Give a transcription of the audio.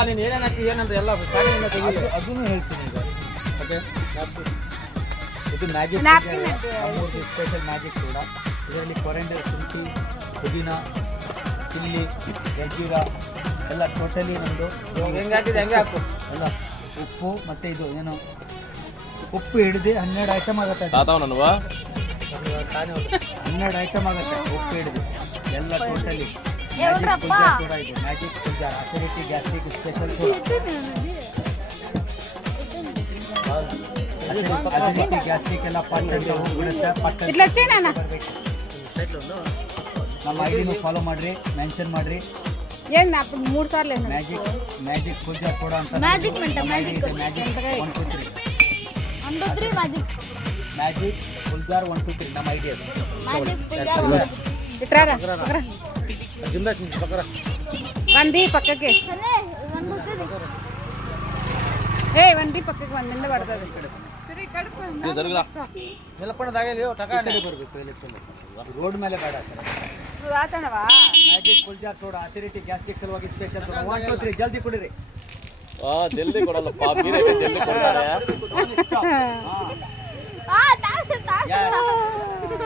ಅಲ್ಲ ನೀನು ಏನೇನಾಗ್ತಿ ಏನಂದ್ರೆ ಎಲ್ಲ ಸ್ಟಾರ್ಟಿಂಗಿಂದ ತೆಗೀಲಿ. ಅದನ್ನು ಹೇಳ್ತೀನಿ ಈಗ. ಓಕೆ, ಇದು ಮ್ಯಾಜಿಕ್ ನಮ್ಮೂರಿಗೆ ಸ್ಪೆಷಲ್ ಮ್ಯಾಜಿಕ್ ಸೋಡಾ. ಇದರಲ್ಲಿ ಕೊರೆಂಡರ್, ಶುಂಠಿ, ಪುದೀನ, ಚಿಲ್ಲಿ, ಗಜ್ಜೀರ ಎಲ್ಲ ಟೋಟಲಿ ನಮ್ಮದು. ಹೆಂಗೆ ಹಾಕಿದೆ ಹಂಗೆ ಹಾಕು. ಎಲ್ಲ ಉಪ್ಪು ಮತ್ತು ಇದು ಏನು ಉಪ್ಪು ಹಿಡಿದು 12 ಐಟಮ್ ಆಗುತ್ತೆ. ತಾತವನಲ್ವಾ 12 ಐಟಮ್ ಆಗುತ್ತೆ ಉಪ್ಪು ಹಿಡಿದು ಎಲ್ಲ ಟೋಟಲಿ. ಮ್ಯಾಜಿಕ್ ಪುಲ್ಜಾರ್ ಸೋಡಾ ಇದೆ. ಮ್ಯಾಜಿಕ್ ಪುಲ್ಜಾರ್ acidity gastric special soda. Acidity gastric ಎಲ್ಲ ಪಟ್ಟಂತೆ ಹೋಗ್ಬಿಡುತ್ತೆ. ಪಟ್ಟಂತೆ ನಮ್ಮ ಐಡಿನೂ ಫಾಲೋ ಮಾಡಿರಿ, ಮೆನ್ಷನ್ ಮಾಡಿರಿ. ಏನ್ 3 ಸಾರ್ಲೆ ಮ್ಯಾಜಿಕ್ ಪುಲ್ಜಾರ್ ಸೋಡಾ ಅಂತ ಮ್ಯಾಜಿಕ್ ಮೆಂಟ ಮ್ಯಾಜಿಕ್ ಮ್ಯಾಜಿಕ್ 1 2 3 1 2 3 ಮ್ಯಾಜಿಕ್ ಪುಲ್ಜಾರ್ 1 2 3 ನಮ್ಮ ಐಡಿ ಅದು. ಮ್ಯಾಜಿಕ್ ಪುಲ್ಜಾರ್ ಇಟ್ರಾರ ಜಿಂದ ಪಕ್ಕರ ಒಂದಿ ಪಕ್ಕಕ್ಕೆ ಒಂದಿ ಪಕ್ಕಕ್ಕೆ ಒಂದಿಂದ ಬರ್ತದೆ. ನಿಲಪಣದಾಗಲಿ ಟಕಾನೆ ಬರಬೇಕು ಎಲೆಕ್ಷನ್ ರೋಡ್ ಮೇಲೆ ಬೇಡ ಸರ್. ಆತನವಾ ಮ್ಯಾಜಿಕ್ ಪುಲ್ಜಾರ್ ಸೋಡಾ ಅಸಿಡಿಟಿ ಗ್ಯಾಸ್ಟ್ರಿಕ್ ಸಲುವಾಗಿ ಸ್ಪೆಷಲ್ ಸೋಡಾ 1 2 3 ಜಲ್ದಿ ಕುಡಿರಿ. ಜಲ್ದಿ ಕೊಡಲ್ಲಪ್ಪ, ಬೀರೆಗೆ ಜಲ್ದಿ ಕೊಡ್ತಾರೆ. Yes.